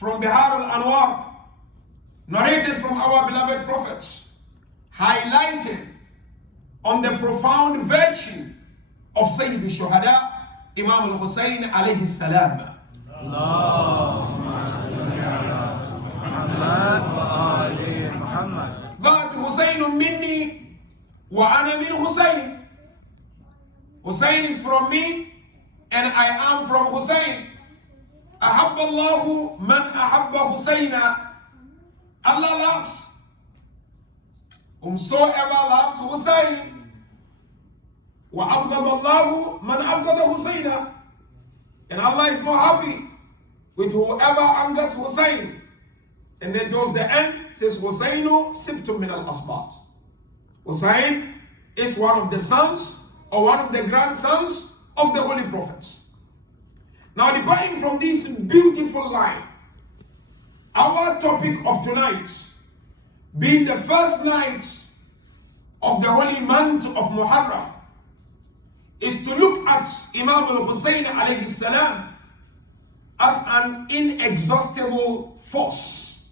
from Bihar al-Anwar, narrated from our beloved prophets, highlighted on the profound virtue of Sayyid al-Shuhada, Imam al-Hussein alayhi salam. That Hussein minni wa ana min Hussein. Hussein is from me and I am from Hussein. Ahabba Allahu man ahabba Husayna. Allah loves whomsoever loves Hussein. Wa abghada Allahu man abghada Husayna. And Allah is more happy with whoever angers Hussein. And then towards the end says Husaynu sibtum min al-asbat. Hussein is one of the sons or one of the grandsons of the holy prophets. Now, departing from this beautiful line, our topic of tonight, being the first night of the holy month of Muharram, is to look at Imam al-Hussein alayhi salam as an inexhaustible force.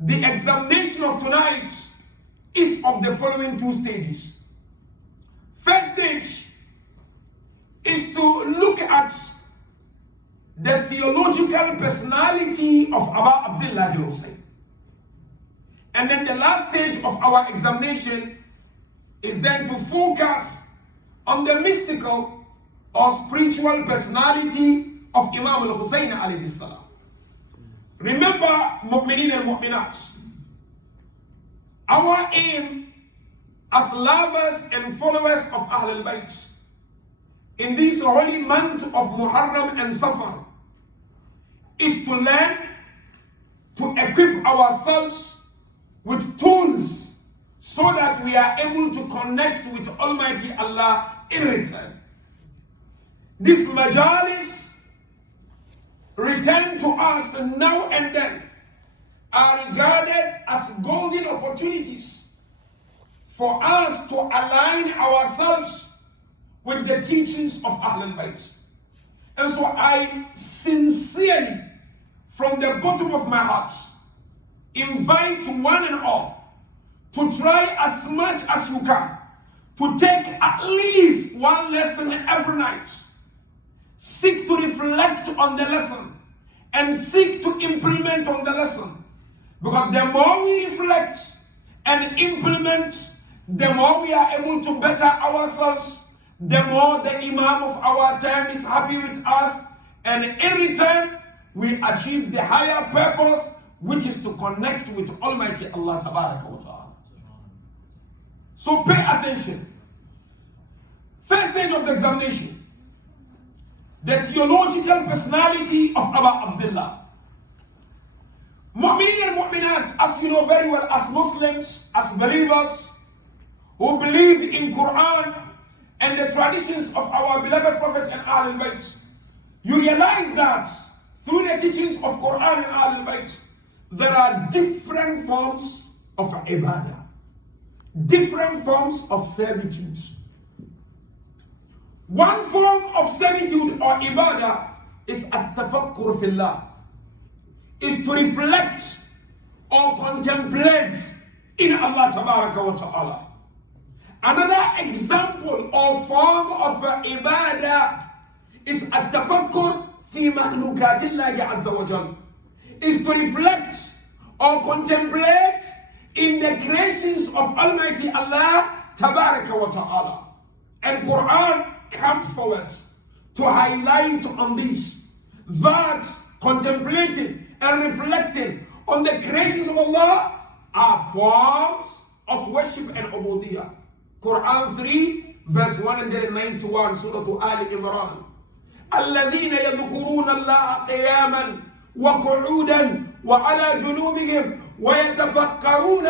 The examination of tonight is of the following two stages. First stage is to look at the theological personality of Aba Abdullah al-Hussein. And then the last stage of our examination is then to focus on the mystical or spiritual personality of Imam al-Hussein alayhi salam. Remember, mu'mineen and mu'minat, our aim as lovers and followers of Ahl al-Bayt in this holy month of Muharram and Safar is to learn to equip ourselves with tools so that we are able to connect with Almighty Allah in return. These majalis returned to us now and then are regarded as golden opportunities for us to align ourselves with the teachings of Ahlul Bayt. And so I sincerely, from the bottom of my heart, invite one and all to try as much as you can to take at least one lesson every night. Seek to reflect on the lesson and seek to implement on the lesson. Because the more we reflect and implement, the more we are able to better ourselves, the more the Imam of our time is happy with us, and in return, we achieve the higher purpose, which is to connect with Almighty Allah Tabaraka wa Ta'ala. So pay attention. First stage of the examination, the theological personality of Aba Abdullah. Mu'mineen and Mu'minat, as you know very well, as Muslims, as believers who believe in Quran and the traditions of our beloved Prophet and Ahlul Bayt, you realize that through the teachings of Quran and Ahlul Bayt, there are different forms of ibadah, different forms of servitude. One form of servitude or ibadah is at-tafakkur fillah, is to reflect or contemplate in Allah Tabaraka wa Ta'ala. Another example or form of ibadah is at-tafakkur fi makhlukatillahi azza wa jal, is to reflect or contemplate in the creations of Almighty Allah Tabaraka wa Ta'ala. And Quran comes forward to highlight on this, that contemplating and reflecting on the creations of Allah are forms of worship and ubudiyah. Quran 3 verse 191, Surah Al Imran. الذين يذكرون الله قياما وقعودا وعلى جنوبهم ويتفكرون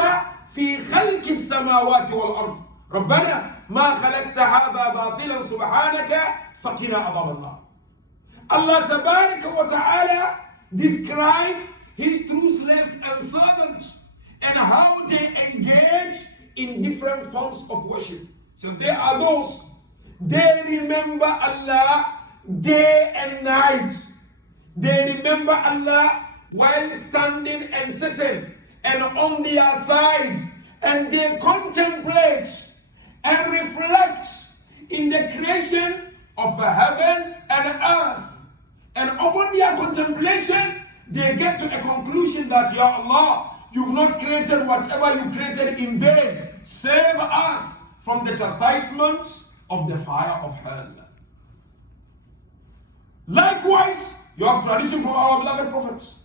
في خلق السماوات والأرض ربنا ما خلقت هذا باطلا سبحانك فقنا عذاب النار. Allah Tabaraka wa Ta'ala describe his true slaves and servants and how they engage in different forms of worship. So there are those, they remember Allah day and night. They remember Allah while standing and sitting and on their side, and they contemplate and reflect in the creation of heaven and earth. And upon their contemplation, they get to a conclusion that, Ya Allah, you've not created whatever you created in vain. Save us from the chastisements of the fire of hell. Likewise, you have tradition from our beloved prophets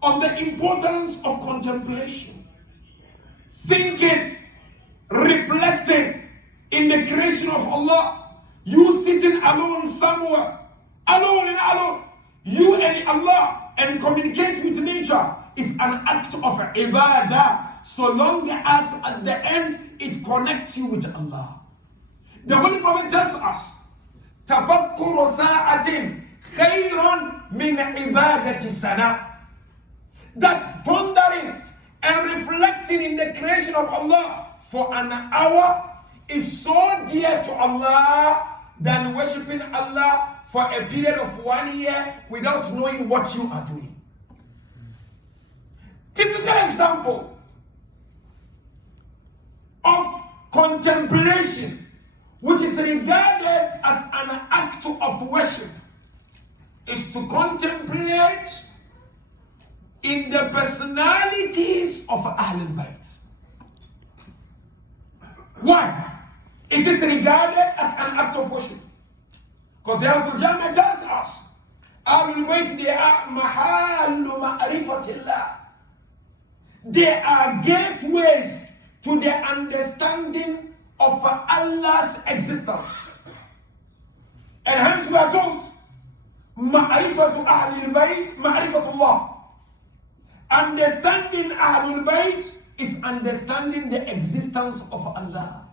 on the importance of contemplation, thinking, reflecting in the creation of Allah. You sitting alone somewhere, alone and alone, you and Allah, and communicate with nature is an act of ibadah, so long as at the end it connects you with Allah. The Holy Prophet tells us, تَفَكُّرُ سَاعَةٍ خَيْرٌ مِنْ عِبَادَةِ سَنَةٍ, that pondering and reflecting in the creation of Allah for an hour is so dear to Allah than worshipping Allah for a period of 1 year without knowing what you are doing. Typical example of contemplation, which is regarded as an act of worship, is to contemplate in the personalities of Ahlul Bayt. Why? It is regarded as an act of worship. Because the Al-Jami tells us, Ahlul Bayt, they are mahallu ma'rifatillah. They are gateways to the understanding of Allah's existence. And hence we are told, ma'rifatu Ahlul Bayt, ma'rifatullah. Understanding Ahlul Bayt is understanding the existence of Allah.